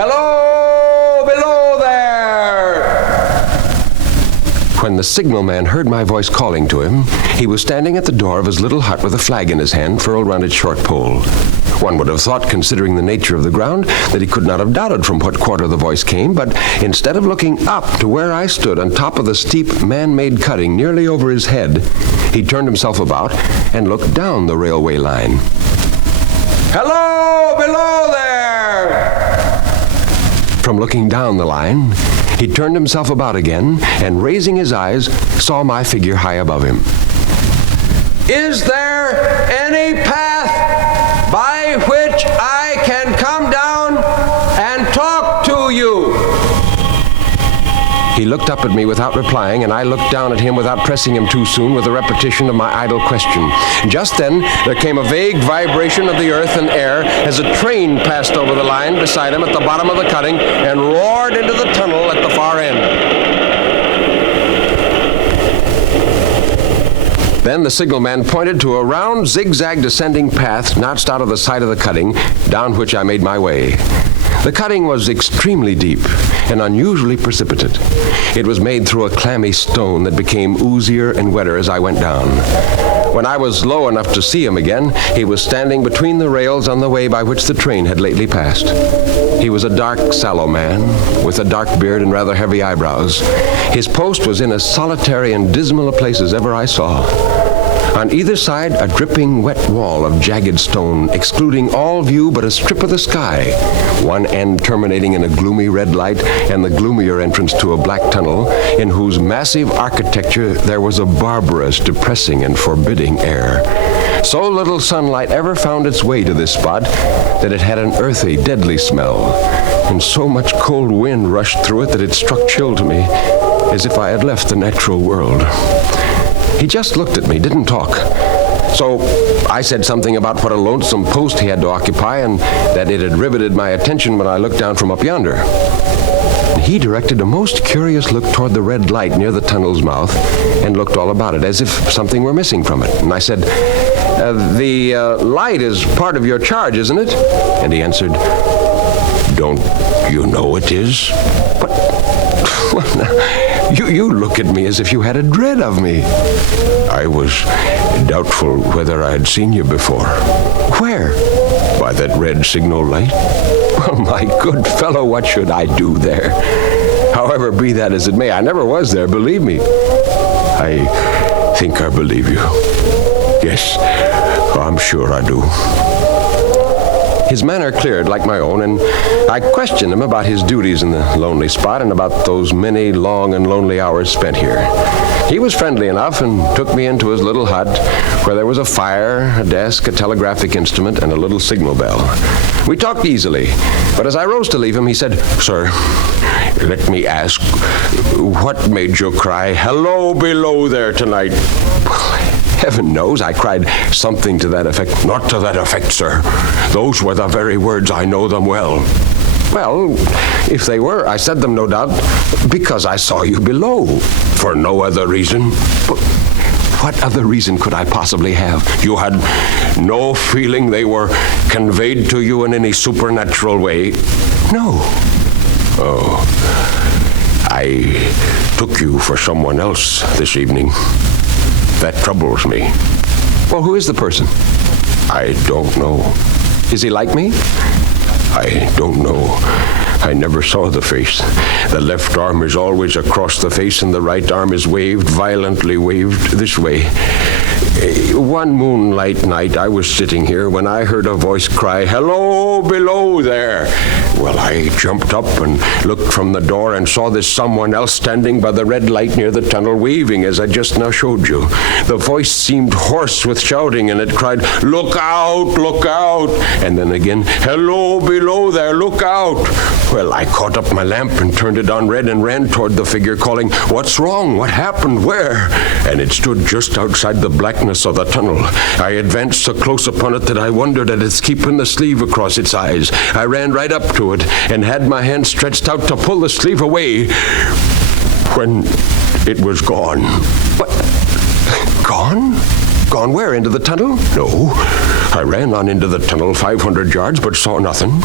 Hello, below there! When the signalman heard my voice calling to him, he was standing at the door of his little hut with a flag in his hand furled round its short pole. One would have thought, considering the nature of the ground, that he could not have doubted from what quarter the voice came, but instead of looking up to where I stood on top of the steep man-made cutting nearly over his head, he turned himself about and looked down the railway line. Hello, below there! From looking down the line, he turned himself about again and, raising his eyes, saw my figure high above him. Is there any path by which I can come down and talk to you? He looked up at me without replying, and I looked down at him without pressing him too soon with a repetition of my idle question. Just then, there came a vague vibration of the earth and air as a train passed over the line beside him at the bottom of the cutting and roared into the tunnel at the far end. Then the signalman pointed to a round, zigzag descending path notched out of the side of the cutting, down which I made my way. The cutting was extremely deep and unusually precipitate. It was made through a clammy stone that became oozier and wetter as I went down. When I was low enough to see him again, he was standing between the rails on the way by which the train had lately passed. He was a dark, sallow man, with a dark beard and rather heavy eyebrows. His post was in as solitary and dismal a place as ever I saw. On either side, a dripping, wet wall of jagged stone, excluding all view but a strip of the sky, one end terminating in a gloomy red light and the gloomier entrance to a black tunnel, in whose massive architecture there was a barbarous, depressing, and forbidding air. So little sunlight ever found its way to this spot that it had an earthy, deadly smell, and so much cold wind rushed through it that it struck chill to me, as if I had left the natural world. He just looked at me, didn't talk. So I said something about what a lonesome post he had to occupy and that it had riveted my attention when I looked down from up yonder. He directed a most curious look toward the red light near the tunnel's mouth and looked all about it as if something were missing from it. And I said, the light is part of your charge, isn't it? And he answered, don't you know it is? But, well, now, you look at me as if you had a dread of me. I was doubtful whether I had seen you before. Where? By that red signal light. Well, my good fellow, what should I do there? However, be that as it may, I never was there, believe me. I think I believe you. Yes, I'm sure I do. His manner cleared like my own, and I questioned him about his duties in the lonely spot and about those many long and lonely hours spent here. He was friendly enough and took me into his little hut where there was a fire, a desk, a telegraphic instrument, and a little signal bell. We talked easily, but as I rose to leave him, he said, Sir, let me ask, what made you cry, hello below there tonight? Heaven knows, I cried something to that effect. Not to that effect, sir. Those were the very words. I know them well. Well, if they were, I said them, no doubt, because I saw you below. For no other reason. But what other reason could I possibly have? You had no feeling they were conveyed to you in any supernatural way? No. Oh, I took you for someone else this evening. That troubles me. Well, who is the person? I don't know. Is he like me? I don't know. I never saw the face. The left arm is always across the face and the right arm is waved, violently waved this way. One moonlight night, I was sitting here when I heard a voice cry, hello below there. Well, I jumped up and looked from the door and saw this someone else standing by the red light near the tunnel, waving as I just now showed you. The voice seemed hoarse with shouting, and it cried, look out, look out. And then again, hello below there, look out. Well, I caught up my lamp and turned it on red and ran toward the figure, calling, what's wrong? What happened? Where? And it stood just outside the blackness of the tunnel. I advanced so close upon it that I wondered at its keeping the sleeve across its eyes. I ran right up to it and had my hand stretched out to pull the sleeve away when it was gone. What? Gone? Gone where? Into the tunnel? No. I ran on into the tunnel 500 yards, but saw nothing.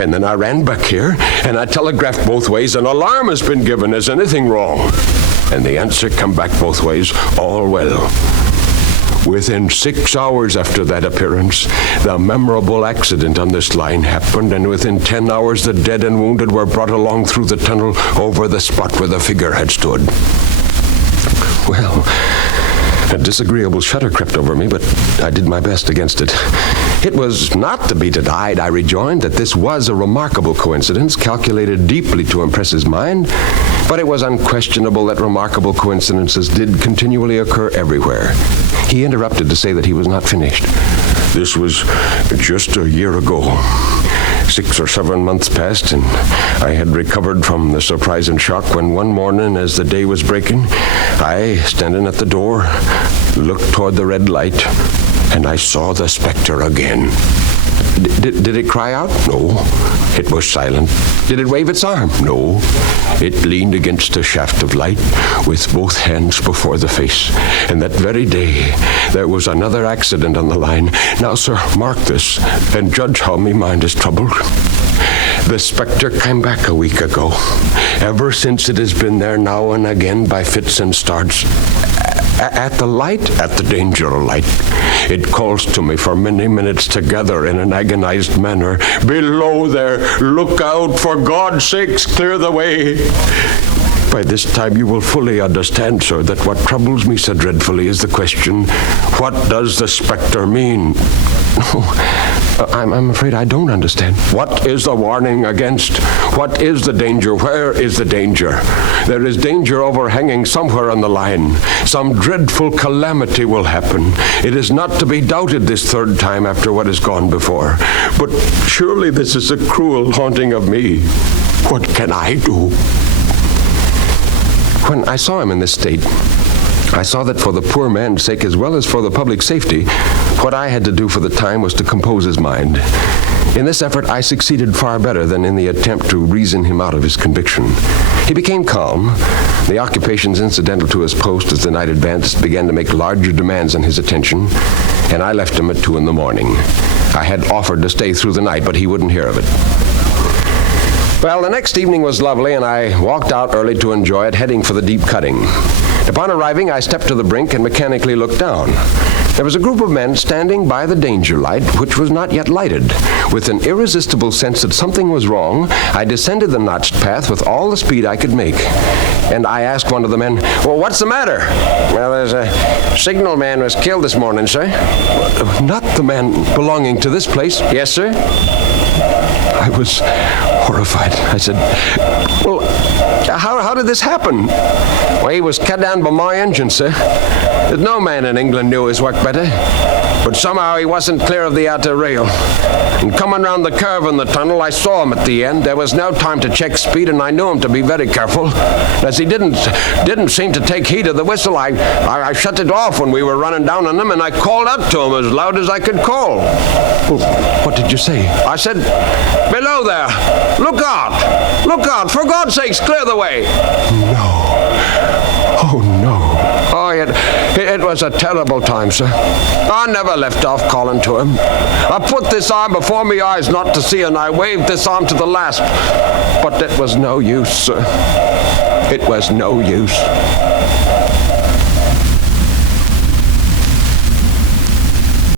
And then I ran back here, and I telegraphed both ways, an alarm has been given. Is anything wrong? And the answer come back both ways, all well. Within 6 hours after that appearance, the memorable accident on this line happened, and within 10 hours the dead and wounded were brought along through the tunnel over the spot where the figure had stood. Well, a disagreeable shudder crept over me, but I did my best against it. It was not to be denied, I rejoined, that this was a remarkable coincidence, calculated deeply to impress his mind, but it was unquestionable that remarkable coincidences did continually occur everywhere. He interrupted to say that he was not finished. This was just a year ago. 6 or 7 months passed, and I had recovered from the surprise and shock when one morning, as the day was breaking, I, standing at the door, looked toward the red light, and I saw the specter again. Did it cry out? No. It was silent. Did it wave its arm? No. It leaned against a shaft of light with both hands before the face. And that very day, there was another accident on the line. Now, sir, mark this, and judge how me mind is troubled. The specter came back a week ago. Ever since it has been there now and again by fits and starts. At the light, at the danger light. It calls to me for many minutes together in an agonized manner. Below there, look out, for God's sakes, clear the way. By this time you will fully understand, sir, that what troubles me so dreadfully is the question, what does the specter mean? I'm afraid I don't understand. What is the warning against? What is the danger? Where is the danger? There is danger overhanging somewhere on the line. Some dreadful calamity will happen. It is not to be doubted this third time after what has gone before. But surely this is a cruel haunting of me. What can I do? When I saw him in this state, I saw that for the poor man's sake as well as for the public safety, what I had to do for the time was to compose his mind. In this effort, I succeeded far better than in the attempt to reason him out of his conviction. He became calm. The occupations incidental to his post as the night advanced began to make larger demands on his attention, and I left him at 2 in the morning. I had offered to stay through the night, but he wouldn't hear of it. Well, the next evening was lovely, and I walked out early to enjoy it, heading for the deep cutting. Upon arriving, I stepped to the brink and mechanically looked down. There was a group of men standing by the danger light, which was not yet lighted. With an irresistible sense that something was wrong, I descended the notched path with all the speed I could make. And I asked one of the men, "Well, what's the matter?" "Well, there's a signal man was killed this morning, sir." "Not the man belonging to this place?" "Yes, sir." I was horrified. I said, "Well, how did this happen?" "Well, he was cut down by my engine, sir. There's no man in England knew his work better. But somehow he wasn't clear of the outer rail. And coming round the curve in the tunnel, I saw him at the end. There was no time to check speed, and I knew him to be very careful. As he didn't seem to take heed of the whistle, I shut it off when we were running down on him, and I called out to him as loud as I could call." "Well, what did you say?" "I said, 'Below there, look out! Look out! For God's sakes, clear the way!'" "No. Oh, no." "Oh, it was a terrible time, sir. I never left off calling to him. I put this arm before me eyes not to see, and I waved this arm to the last. But it was no use, sir. It was no use."